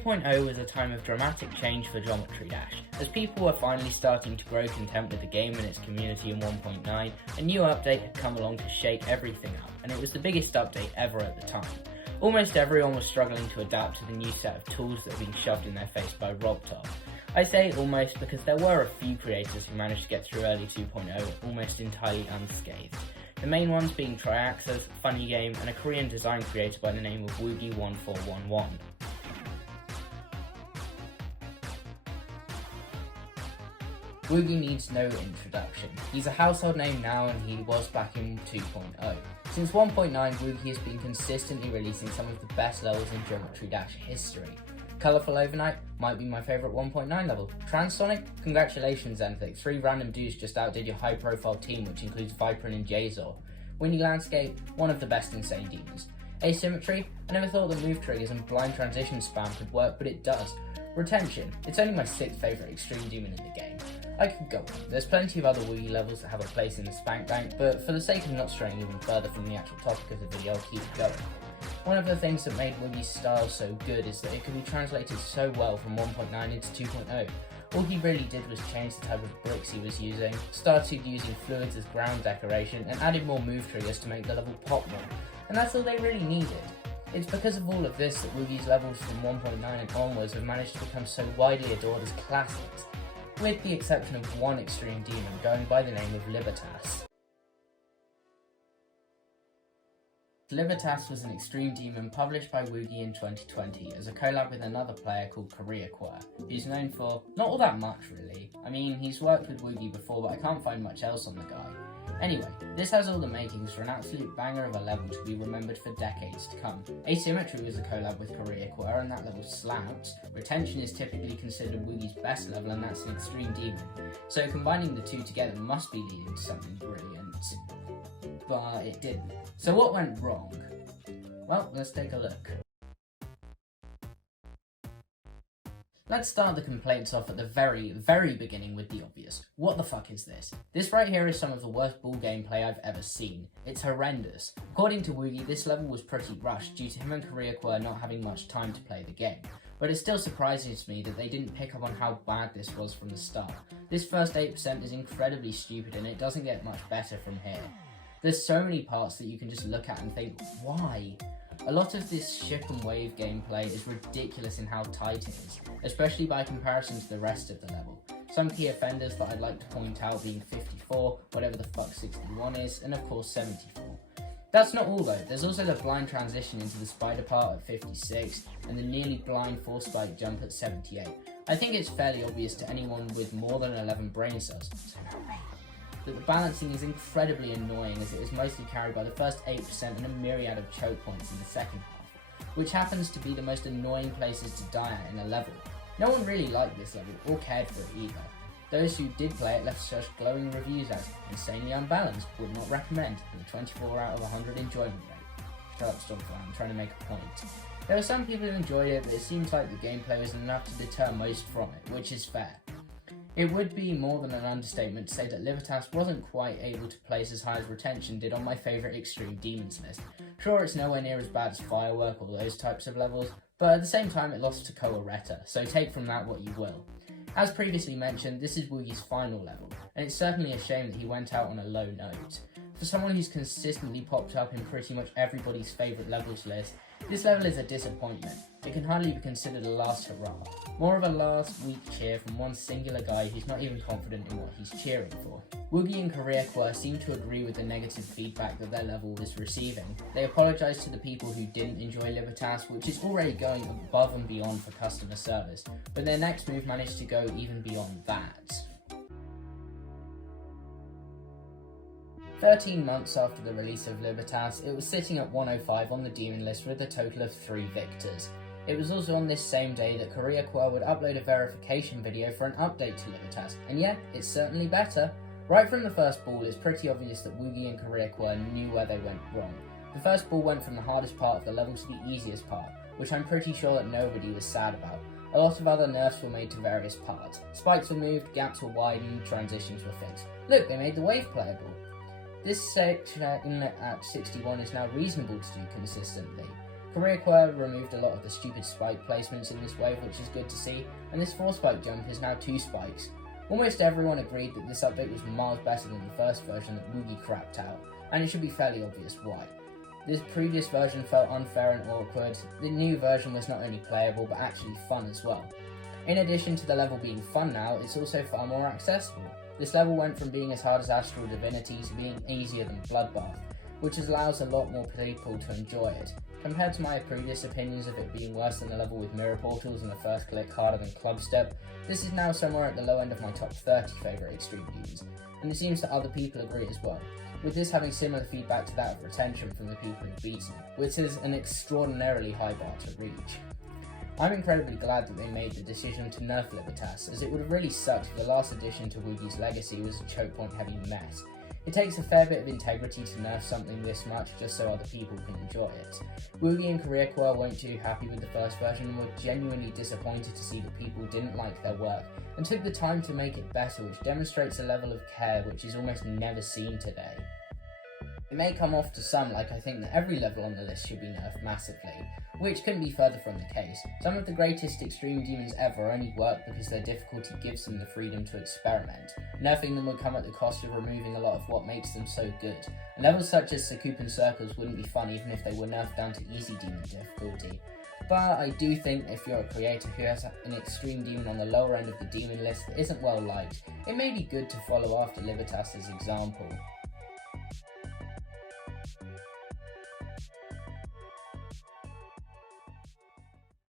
2.0 was a time of dramatic change for Geometry Dash, as people were finally starting to grow content with the game and its community in 1.9, a new update had come along to shake everything up, and it was the biggest update ever at the time. Almost everyone was struggling to adapt to the new set of tools that were being shoved in their face by RobTop. I say almost because there were a few creators who managed to get through early 2.0 almost entirely unscathed. The main ones being KoreaQwer, Funny Game, and a Korean design creator by the name of Woogie1411. Woogie needs no introduction. He's a household name now, and he was back in 2.0. Since 1.9, Woogie has been consistently releasing some of the best levels in Geometry Dash history. Colourful Overnight might be my favourite 1.9 level. Transonic? Congratulations, Zenthik. 3 random dudes just outdid your high profile team, which includes Viperin and Jazor. Windy Landscape? One of the best insane demons. Asymmetry? I never thought that move triggers and blind transition spam could work, but it does. Retention? It's only my 6th favourite extreme demon in the game. I could go on. There's plenty of other Woogie levels that have a place in the Spank Bank, but for the sake of not straying even further from the actual topic of the video, I'll keep going. One of the things that made Woogie's style so good is that it could be translated so well from 1.9 into 2.0. All he really did was change the type of bricks he was using, started using fluids as ground decoration, and added more move triggers to make the level pop more. And that's all they really needed. It's because of all of this that Woogie's levels from 1.9 and onwards have managed to become so widely adored as classics, with the exception of one extreme demon going by the name of Libertas. Libertas was an extreme demon published by Woogie in 2020 as a collab with another player called KoreaQwer, who's known for not all that much really. I mean, he's worked with Woogie before, but I can't find much else on the guy. Anyway, this has all the makings for an absolute banger of a level to be remembered for decades to come. Asymmetry was a collab with KoreaQwer and that level slaps. Retention is typically considered Woogie's best level and that's an extreme demon. So combining the two together must be leading to something brilliant. But it didn't. So what went wrong? Well, let's take a look. Let's start the complaints off at the very beginning with the obvious. What the fuck is this? This right here is some of the worst ball gameplay I've ever seen. It's horrendous. According to Woogie, this level was pretty rushed due to him and KoreaQwer not having much time to play the game. But it still surprises me that they didn't pick up on how bad this was from the start. This first 8% is incredibly stupid and it doesn't get much better from here. There's so many parts that you can just look at and think, why? A lot of this ship and wave gameplay is ridiculous in how tight it is, especially by comparison to the rest of the level. Some key offenders that I'd like to point out being 54, whatever the fuck 61 is, and of course 74. That's not all though, there's also the blind transition into the spider part at 56, and the nearly blind 4-spike jump at 78. I think it's fairly obvious to anyone with more than 11 brain cells, so not me, that the balancing is incredibly annoying as it is mostly carried by the first 8% and a myriad of choke points in the second half, which happens to be the most annoying places to die at in a level. No one really liked this level or cared for it either. Those who did play it left such glowing reviews as insanely unbalanced, would not recommend, with a 24 out of 100 enjoyment rate. Shut up, Stormfly, I'm trying to make a point. There were some people who enjoyed it, but it seems like the gameplay was enough to deter most from it, which is fair. It would be more than an understatement to say that Libertas wasn't quite able to place as high as Retention did on my favourite Extreme Demons list. Sure, it's nowhere near as bad as Firework or those types of levels, but at the same time it lost to KoreaQwer, so take from that what you will. As previously mentioned, this is Woogie's final level, and it's certainly a shame that he went out on a low note. For someone who's consistently popped up in pretty much everybody's favourite levels list, this level is a disappointment. It can hardly be considered a last hurrah, more of a last weak cheer from one singular guy who's not even confident in what he's cheering for. Woogie and KoreaQwer seem to agree with the negative feedback that their level is receiving. They apologise to the people who didn't enjoy Libertas, which is already going above and beyond for customer service, but their next move managed to go even beyond that. 13 months after the release of Libertas, it was sitting at 105 on the demon list with a total of 3 victors. It was also on this same day that KoreaQwer would upload a verification video for an update to Libertas, and yeah, it's certainly better. Right from the first ball, it's pretty obvious that Woogie and KoreaQwer knew where they went wrong. The first ball went from the hardest part of the level to the easiest part, which I'm pretty sure that nobody was sad about. A lot of other nerfs were made to various parts. Spikes were moved, gaps were widened, transitions were fixed. Look, they made the wave playable. This section at 61 is now reasonable to do consistently. KoreaQwer removed a lot of the stupid spike placements in this wave, which is good to see, and this 4-spike jump is now 2 spikes. Almost everyone agreed that this update was miles better than the first version that Woogie crapped out, and it should be fairly obvious why. This previous version felt unfair and awkward. The new version was not only playable but actually fun as well. In addition to the level being fun now, it's also far more accessible. This level went from being as hard as Astral Divinity to being easier than Bloodbath, which allows a lot more people to enjoy it. Compared to my previous opinions of it being worse than the level with Mirror Portals and the first click harder than Clubstep, this is now somewhere at the low end of my top 30 favourite Extreme Demons, and it seems that other people agree as well, with this having similar feedback to that of retention from the people who've beaten it, which is an extraordinarily high bar to reach. I'm incredibly glad that they made the decision to nerf Libertas, as it would have really sucked if the last addition to Woogie's legacy was a choke point heavy mess. It takes a fair bit of integrity to nerf something this much just so other people can enjoy it. Woogie and KoreaQwer weren't too happy with the first version and were genuinely disappointed to see that people didn't like their work and took the time to make it better, which demonstrates a level of care which is almost never seen today. It may come off to some like I think that every level on the list should be nerfed massively, which couldn't be further from the case. Some of the greatest Extreme Demons ever only work because their difficulty gives them the freedom to experiment. Nerfing them would come at the cost of removing a lot of what makes them so good. And levels such as Sakupan Circles wouldn't be fun even if they were nerfed down to easy demon difficulty. But I do think if you're a creator who has an Extreme Demon on the lower end of the demon list that isn't well liked, it may be good to follow after Libertas' example.